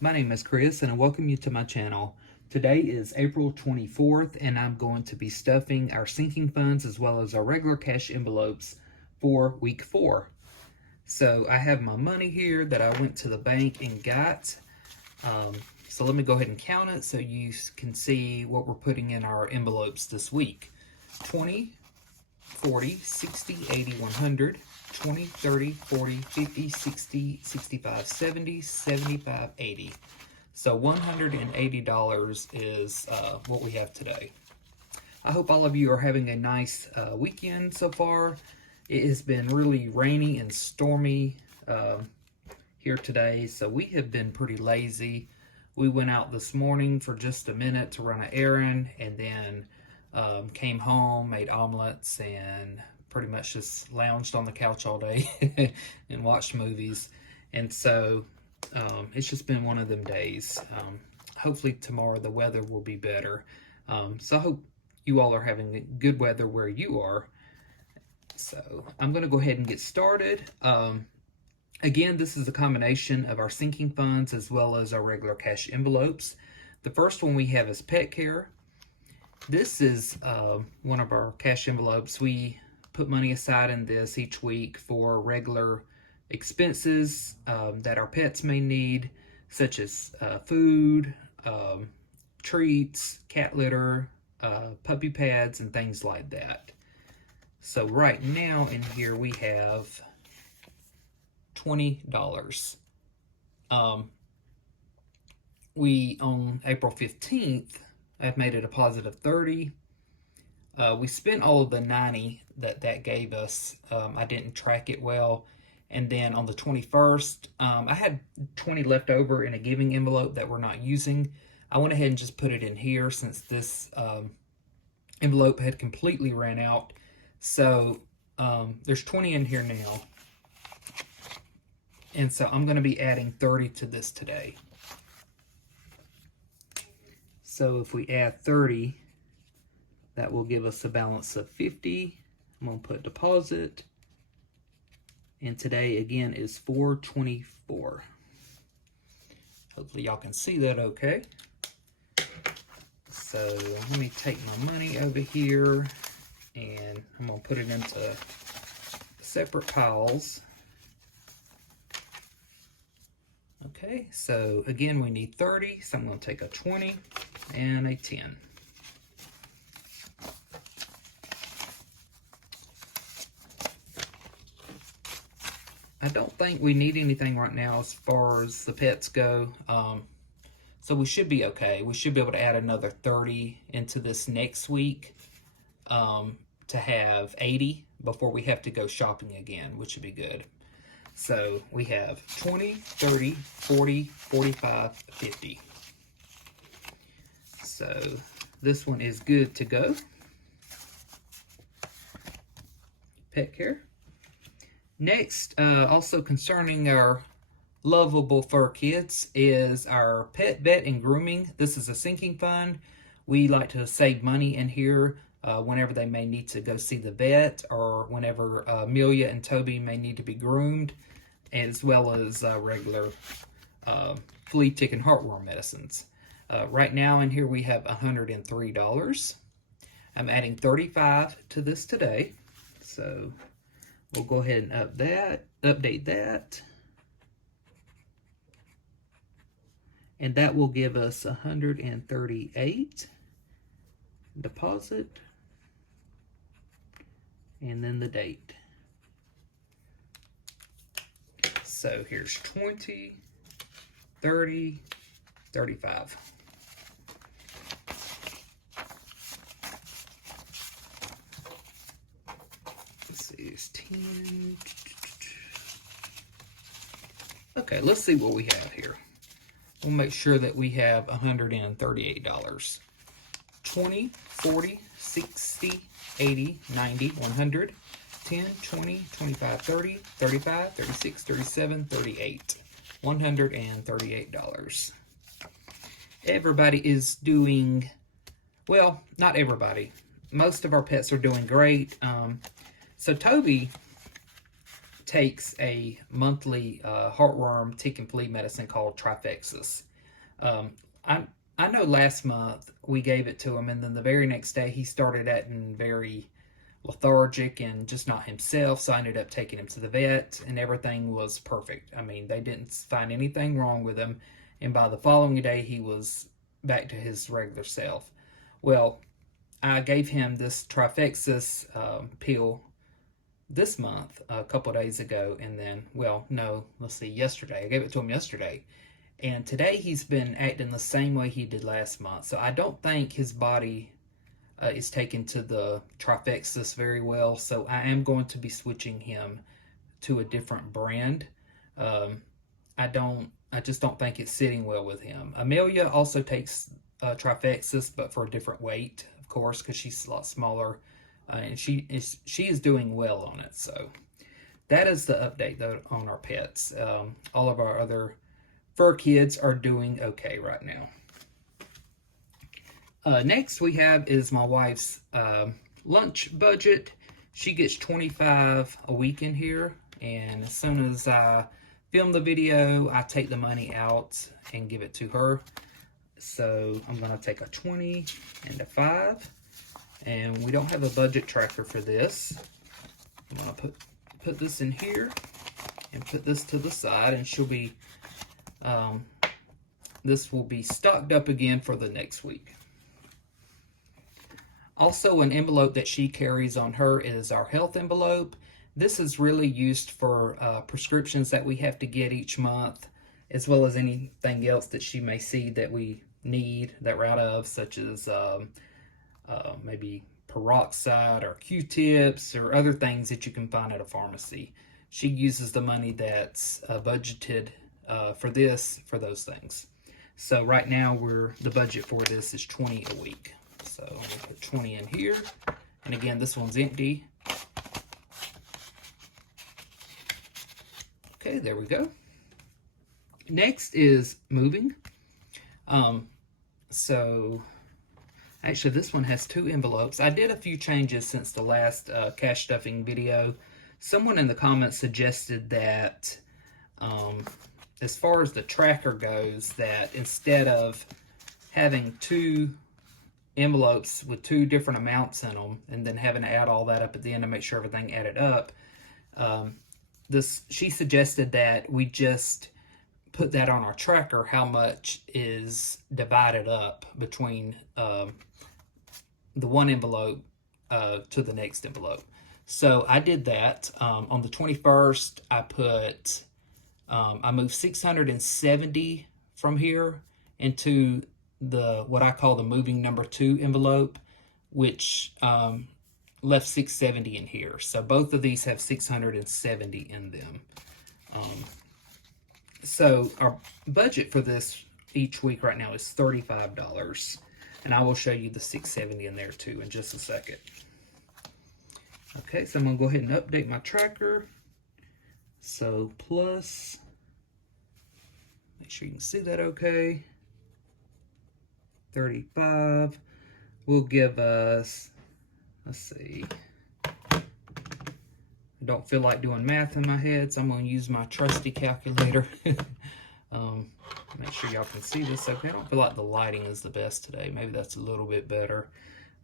My name is Chris and I welcome you to my channel. Today is April 24th and I'm going to be stuffing our sinking funds as well as our regular cash envelopes for week 4. So I have my money here that I went to the bank and got. So let me go ahead and count it so you can see what we're putting in our envelopes this week. 20, 40, 60, 80, 100, 20, 30, 40, 50, 60, 65, 70, 75, 80. So $180 is what we have today. I hope all of you are having a nice weekend so far. It has been really rainy and stormy here today, so we have been pretty lazy. We went out this morning for just a minute to run an errand, and then came home, made omelets, and pretty much just lounged on the couch all day and watched movies. And so it's just been one of them days. Hopefully tomorrow the weather will be better. So I hope you all are having good weather where you are. So I'm going to go ahead and get started. Again, this is a combination of our sinking funds as well as our regular cash envelopes. The first one we have is pet care. This is one of our cash envelopes. We put money aside in this each week for regular expenses that our pets may need, such as food, treats, cat litter, puppy pads, and things like that. So right now in here we have $20. We, on April 15th, I've made a deposit of $30. We spent all of the $90 that gave us. I didn't track it well. And then on the 21st, I had $20 left over in a giving envelope that we're not using. I went ahead and just put it in here since this envelope had completely ran out. So there's 20 in here now. And so I'm going to be adding 30 to this today. So if we add 30, that will give us a balance of 50. I'm going to put deposit. And today, again, is $4.24. Hopefully y'all can see that okay. So let me take my money over here, and I'm going to put it into separate piles. Okay, so again, we need 30, so I'm going to take a 20 and a 10. I don't think we need anything right now as far as the pets go, so we should be okay. We should be able to add another 30 into this next week to have 80 before we have to go shopping again, which would be good. So we have 20, 30, 40, 45, 50. So this one is good to go. Pet care. Next, also concerning our lovable fur kids, is our pet bet and grooming. This is a sinking fund. We like to save money in here whenever they may need to go see the vet, or whenever Amelia and Toby may need to be groomed, as well as regular flea, tick, and heartworm medicines. Right now in here we have $103. I'm adding 35 to this today, so we'll go ahead and update that. And that will give us 138 deposit, and then the date. So here's 20, 30, 35. Let's see, it's 10. Okay, let's see what we have here. We'll make sure that we have $138. 20, 40, 60, 80, 90, 100, 10, 20, 25, 30, 35, 36, 37, 38. $138. Everybody is doing, well, not everybody. Most of our pets are doing great. So Toby takes a monthly heartworm, tick, and flea medicine called Trifexis. I know last month we gave it to him, and then the very next day he started acting very lethargic and just not himself. So I ended up taking him to the vet, and everything was perfect. I mean, they didn't find anything wrong with him, and by the following day he was back to his regular self. Well, I gave him this Trifexis pill this month, a couple days ago, and then, well, no, let's see, yesterday. I gave it to him yesterday. And today he's been acting the same way he did last month. So I don't think his body is taken to the Trifexis very well. So I am going to be switching him to a different brand. I just don't think it's sitting well with him. Amelia also takes Trifexis, but for a different weight, of course, because she's a lot smaller. And she is doing well on it. So that is the update though on our pets. All of our other fur kids are doing okay right now. Next we have is my wife's lunch budget. She gets $25 a week in here, and as soon as I film the video, I take the money out and give it to her. So I'm gonna take a 20 and a 5. And we don't have a budget tracker for this. I'm gonna put this in here and put this to the side, and she'll be this will be stocked up again for the next week. Also, an envelope that she carries on her is our health envelope. This is really used for prescriptions that we have to get each month, as well as anything else that she may see that we need that we're out of, such as maybe peroxide or Q-tips or other things that you can find at a pharmacy. She uses the money that's budgeted for those things. So right now the budget for this is 20 a week. So I'm gonna put 20 in here. And again, this one's empty. Okay, there we go. Next is moving. So actually, this one has 2 envelopes. I did a few changes since the last cash stuffing video. Someone in the comments suggested that as far as the tracker goes, that instead of having 2 envelopes with 2 different amounts in them and then having to add all that up at the end to make sure everything added up, she suggested that we just put that on our tracker, how much is divided up between the one envelope to the next envelope. So I did that. On the 21st, I moved 670 from here into what I call the moving number 2 envelope, which left 670 in here. So both of these have 670 in them. So our budget for this each week right now is $35. And I will show you the 670 in there too in just a second. Okay, so I'm gonna go ahead and update my tracker. So plus, make sure you can see that okay. 35 will give us, let's see. I don't feel like doing math in my head, so I'm gonna use my trusty calculator. Make sure y'all can see this okay. I don't feel like the lighting is the best today. Maybe that's a little bit better.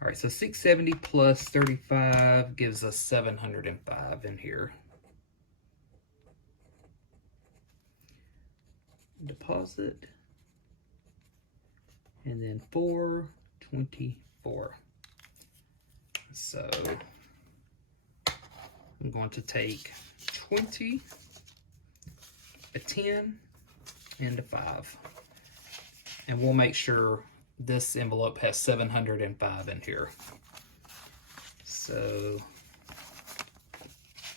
All right, so 670 plus 35 gives us 705 in here. Deposit. And then 424. So I'm going to take 20, a 10, and a 5. And we'll make sure this envelope has 705 in here. So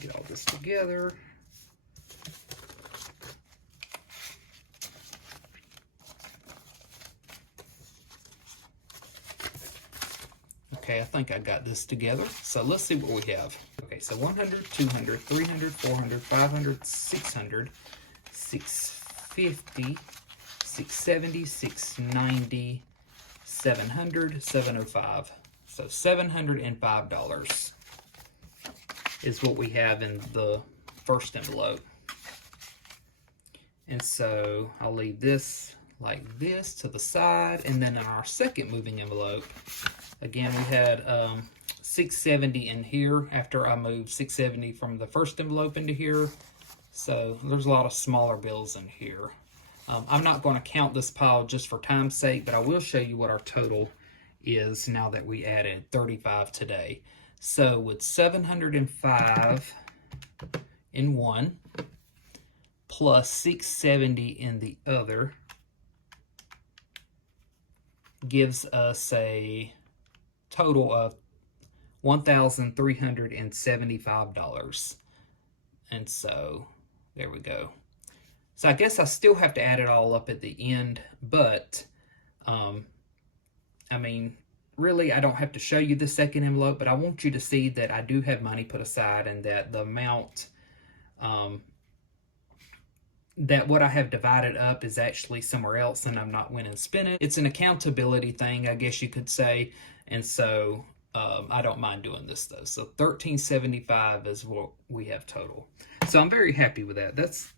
get all this together. Okay, I think I got this together. So let's see what we have. Okay, so 100, 200, 300, 400, 500, 600, 650, 670, 690, 700, 705. So $705 is what we have in the first envelope. And so I'll leave this like this to the side. And then in our second moving envelope, again, we had $6.70 in here after I moved $6.70 from the first envelope into here. So there's a lot of smaller bills in here. I'm not going to count this pile just for time's sake, but I will show you what our total is now that we added 35 today. So with 705 in one plus 670 in the other gives us a total of $1,375. And so there we go. So I guess I still have to add it all up at the end, but I mean, really, I don't have to show you the second envelope, but I want you to see that I do have money put aside and that the amount that what I have divided up is actually somewhere else and I'm not went and spent it. It's an accountability thing, I guess you could say. And so I don't mind doing this though. So $1,375 is what we have total. So I'm very happy with that. This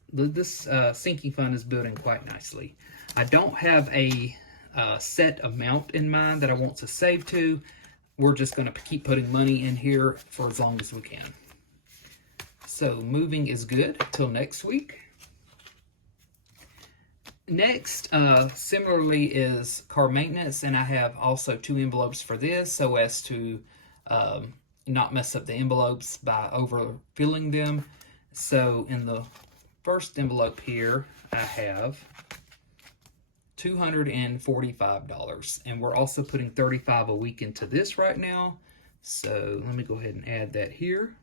sinking fund is building quite nicely. I don't have a set amount in mind that I want to save to. We're just going to keep putting money in here for as long as we can. So moving is good till next week. Next, similarly, is car maintenance, and I have also 2 envelopes for this so as to not mess up the envelopes by overfilling them. So in the first envelope here, I have $245, and we're also putting 35 a week into this right now. So let me go ahead and add that here.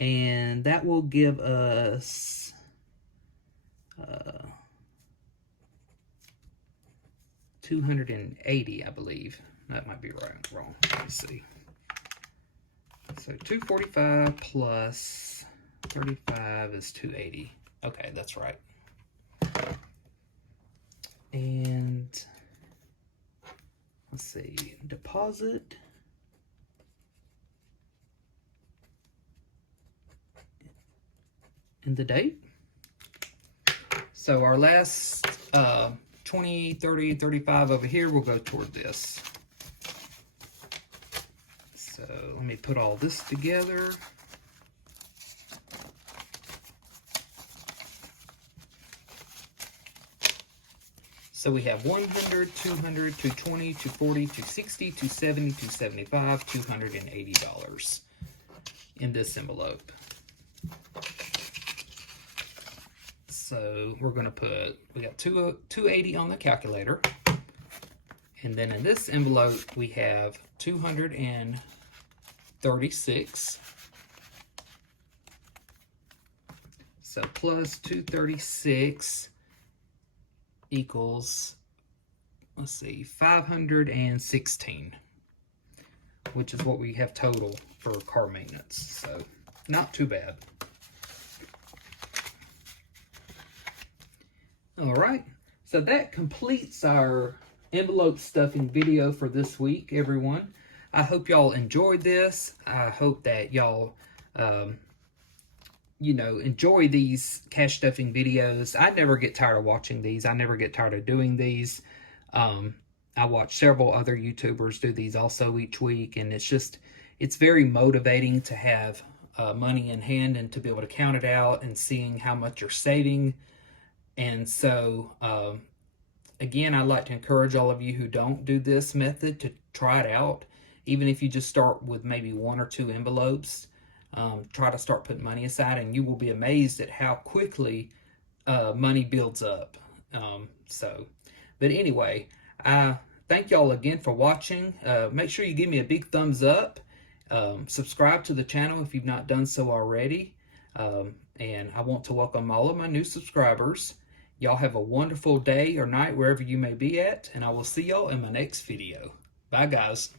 And that will give us $280, I believe. That might be wrong. Let me see. So 245 plus 35 is 280. Okay, that's right. And let's see, deposit. And the date. So our last 20, 30, 35 over here will go toward this. So let me put all this together. So we have 100, 200, 220, 240, 260, 270, 275, $280 in this envelope. So we're going to put, we got 280 on the calculator. And then in this envelope, we have 236. So plus 236 equals, let's see, 516, which is what we have total for car maintenance. So not too bad. All right, so that completes our envelope stuffing video for this week, everyone. I hope y'all enjoyed this. I hope that y'all, enjoy these cash stuffing videos. I never get tired of watching these. I never get tired of doing these. I watch several other YouTubers do these also each week, and it's very motivating to have money in hand and to be able to count it out and seeing how much you're saving. And so, again, I'd like to encourage all of you who don't do this method to try it out. Even if you just start with maybe 1 or 2 envelopes, try to start putting money aside, and you will be amazed at how quickly money builds up. But anyway, I thank y'all again for watching. Make sure you give me a big thumbs up. Subscribe to the channel if you've not done so already. And I want to welcome all of my new subscribers. Y'all have a wonderful day or night wherever you may be at, and I will see y'all in my next video. Bye, guys.